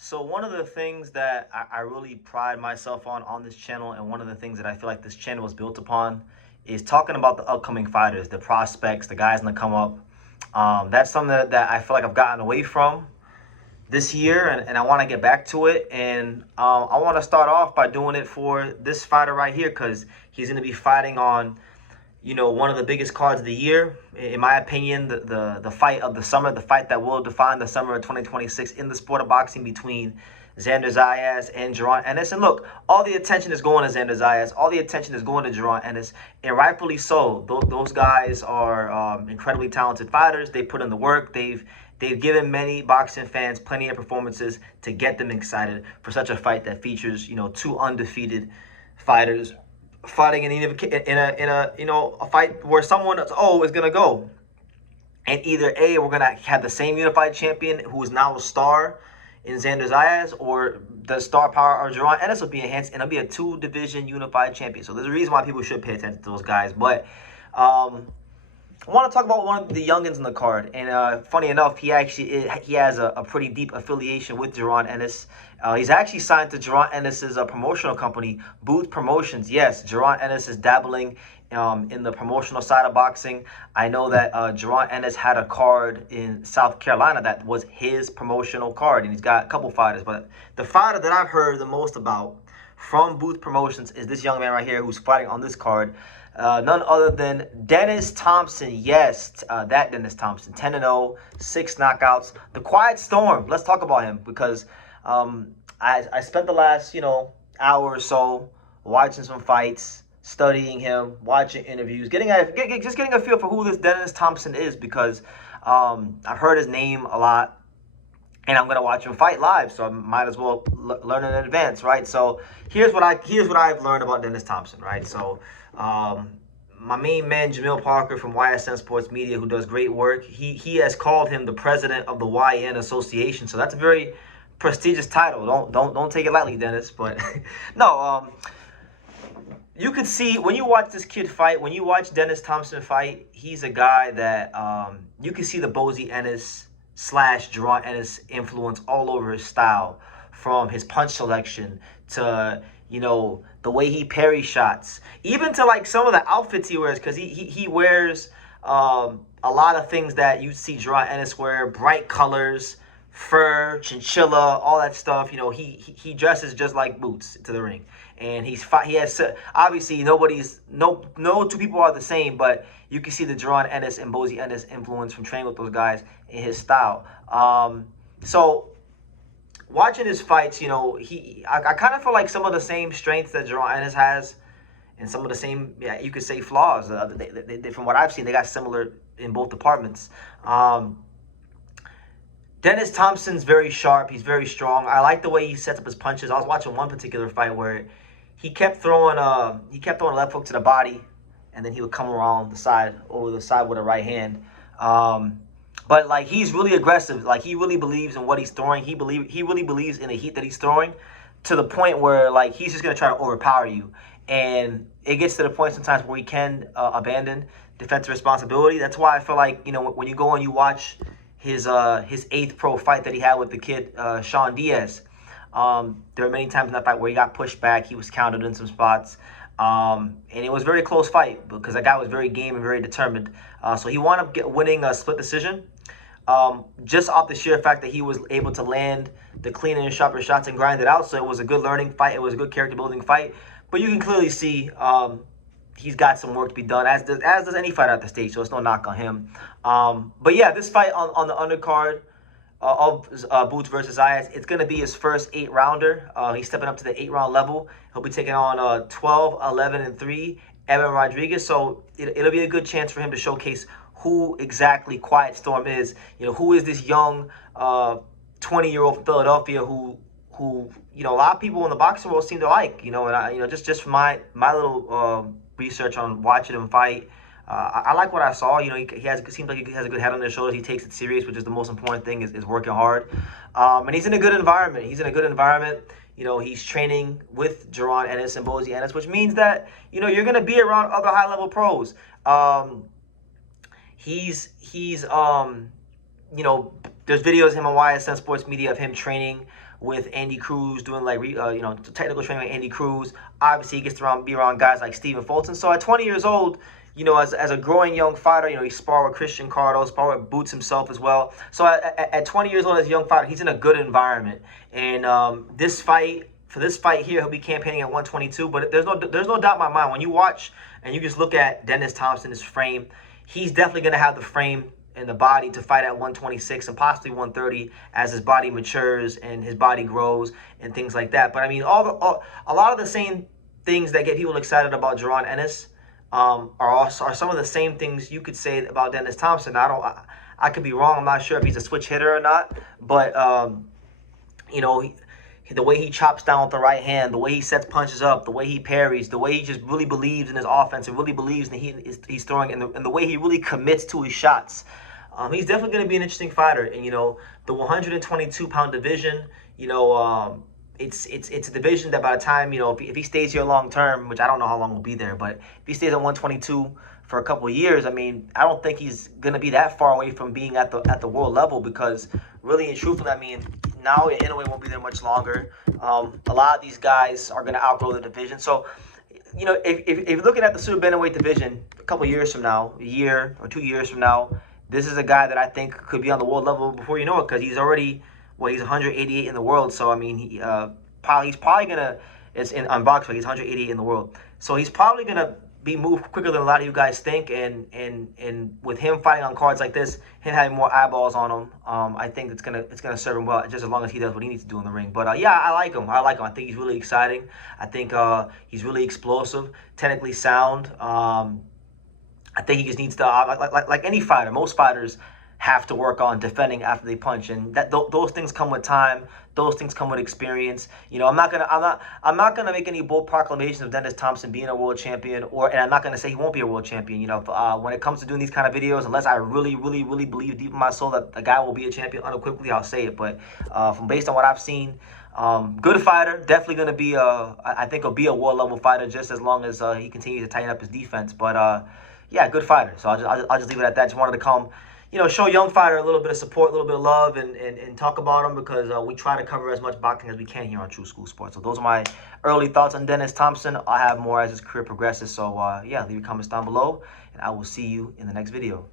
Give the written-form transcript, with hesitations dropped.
So one of the things that I really pride myself on this channel, and one of the things that I feel like this channel was built upon, is talking about the upcoming fighters, the prospects, the guys in the come up. That's something that I feel like I've gotten away from this year, and I want to get back to it. And I want to start off by doing it for this fighter right here, because he's going to be fighting on one of the biggest cards of the year. In my opinion, the fight of the summer, the fight that will define the summer of 2026 in the sport of boxing between Xander Zayas and Jaron Ennis. And look, all the attention is going to Xander Zayas. All the attention is going to Jaron Ennis, and rightfully so. Those guys are incredibly talented fighters. They put in the work. They've given many boxing fans plenty of performances to get them excited for such a fight that features, two undefeated fighters fighting in a fight where someone is gonna go, and either we're gonna have the same unified champion who is now a star in Xander Zayas, or the star power of Jaron Ennis will be enhanced, and it'll be a two-division unified champion. So there's a reason why people should pay attention to those guys. But I want to talk about one of the youngins in the card, and funny enough, he has a pretty deep affiliation with Jaron Ennis. He's actually signed to Jaron Ennis's promotional company, Booth Promotions. Yes, Jaron Ennis is dabbling in the promotional side of boxing. I know that Jaron Ennis had a card in South Carolina that was his promotional card, and he's got a couple fighters. But the fighter that I've heard the most about from Booth Promotions is this young man right here who's fighting on this card. None other than Dennis Thompson. Yes, that Dennis Thompson. 10-0, 6 knockouts. The Quiet Storm. Let's talk about him, because I spent the last, hour or so watching some fights, studying him, watching interviews, just getting a feel for who this Dennis Thompson is, because I've heard his name a lot, and I'm gonna watch him fight live, so I might as well learn in advance, right? So here's what I've learned about Dennis Thompson, right? So my main man Jamil Parker from YSN Sports Media, who does great work, he has called him the president of the YN Association. So that's a very prestigious title. Don't take it lightly, Dennis. But no, you can see when you watch this kid fight, when you watch Dennis Thompson fight, he's a guy that you can see the Bozy Ennis / Jaron Ennis influence all over his style, from his punch selection to the way he parry shots, even to like some of the outfits he wears, because he wears a lot of things that you see Jaron Ennis wear: bright colors, fur, chinchilla, all that stuff. He dresses just like Boots to the ring, and he has, obviously no two people are the same, but you can see the Jaron Ennis and Bozy Ennis influence from training with those guys in his style. So watching his fights, I kind of feel like some of the same strengths that Jaron Ennis has, and some of the same, you could say, flaws. From what I've seen, they got similar in both departments. Dennis Thompson's very sharp. He's very strong. I like the way he sets up his punches. I was watching one particular fight where he kept throwing a left hook to the body, and then he would come around over the side with a right hand. But like, he's really aggressive. Like, he really believes in what he's throwing. He really believes in the heat that he's throwing, to the point where like he's just gonna try to overpower you. And it gets to the point sometimes where he can abandon defensive responsibility. That's why I feel like, when you go and you watch his 8th pro fight that he had with the kid Sean Diaz, there were many times in that fight where he got pushed back. He was countered in some spots. And it was a very close fight, because that guy was very game and very determined. So he wound up winning a split decision, just off the sheer fact that he was able to land the cleaner and sharper shots and grind it out. So it was a good learning fight. It was a good character building fight. But you can clearly see he's got some work to be done, as does any fighter at the stage. So it's no knock on him. But yeah, this fight on the undercard of Boots versus Zayas, it's going to be his first 8-rounder. He's stepping up to the 8-round level. He'll be taking on 12, 11, and 3 Evan Rodriguez. So it'll be a good chance for him to showcase who exactly Quiet Storm is. Who is this young 20-year-old from Philadelphia who a lot of people in the boxing world seem to like. And I, just from my little research on watching him fight, I like what I saw. It seems like he has a good head on his shoulders. He takes it serious, which is the most important thing, is working hard. And he's in a good environment. He's training with Jaron Ennis and Bozy Ennis, which means that, you're going to be around other high-level pros. There's videos of him on YSN Sports Media of him training with Andy Cruz, doing like technical training with Andy Cruz. Obviously, he gets to be around guys like Stephen Fulton. So at 20 years old, as a growing young fighter, he sparred with Christian Cardo, sparred with Boots himself as well. So at 20 years old as a young fighter, he's in a good environment. And for this fight here, he'll be campaigning at 122. But there's no doubt in my mind, when you watch and you just look at Dennis Thompson, his frame, he's definitely going to have the frame and the body to fight at 126 and possibly 130 as his body matures and his body grows and things like that. But I mean, a lot of the same things that get people excited about Jaron Ennis are some of the same things you could say about Dennis Thompson. I could be wrong. I'm not sure if he's a switch hitter or not, but the way he chops down with the right hand, the way he sets punches up, the way he parries, the way he just really believes in his offense and really believes that he's throwing, and the way he really commits to his shots. He's definitely going to be an interesting fighter. And, the 122-pound division, it's a division that by the time, if he stays here long term, which I don't know how long he'll be there, but if he stays at 122 for a couple of years, I mean, I don't think he's going to be that far away from being at the world level, because really and truthfully, I mean, now Inoue won't be there much longer. A lot of these guys are going to outgrow the division. So, if you're looking at the super bantamweight division a couple of years from now, a year or 2 years from now, this is a guy that I think could be on the world level before you know it, because he's already, he's 188 in the world. So, I mean, he's probably going to, on box weight, he's 188 in the world. So he's probably going to be moved quicker than a lot of you guys think, and with him fighting on cards like this, him having more eyeballs on him, I think it's gonna serve him well, just as long as he does what he needs to do in the ring. But yeah, I like him. I think he's really exciting. I think he's really explosive, technically sound. I think he just needs to, like any fighter, most fighters have to work on defending after they punch, and those things come with time. Those things come with experience. I'm not gonna make any bold proclamations of Dennis Thompson being a world champion, and I'm not gonna say he won't be a world champion. When it comes to doing these kind of videos, unless I really, really, really believe deep in my soul that a guy will be a champion unequivocally, I'll say it. But based on what I've seen, good fighter, definitely gonna be I think he'll be a world level fighter just as long as he continues to tighten up his defense. But yeah, good fighter. So I'll just leave it at that. Just wanted to come, show young fighter a little bit of support, a little bit of love, and talk about him, because we try to cover as much boxing as we can here on True School Sports. So those are my early thoughts on Dennis Thompson. I'll have more as his career progresses. So yeah, leave your comments down below, and I will see you in the next video.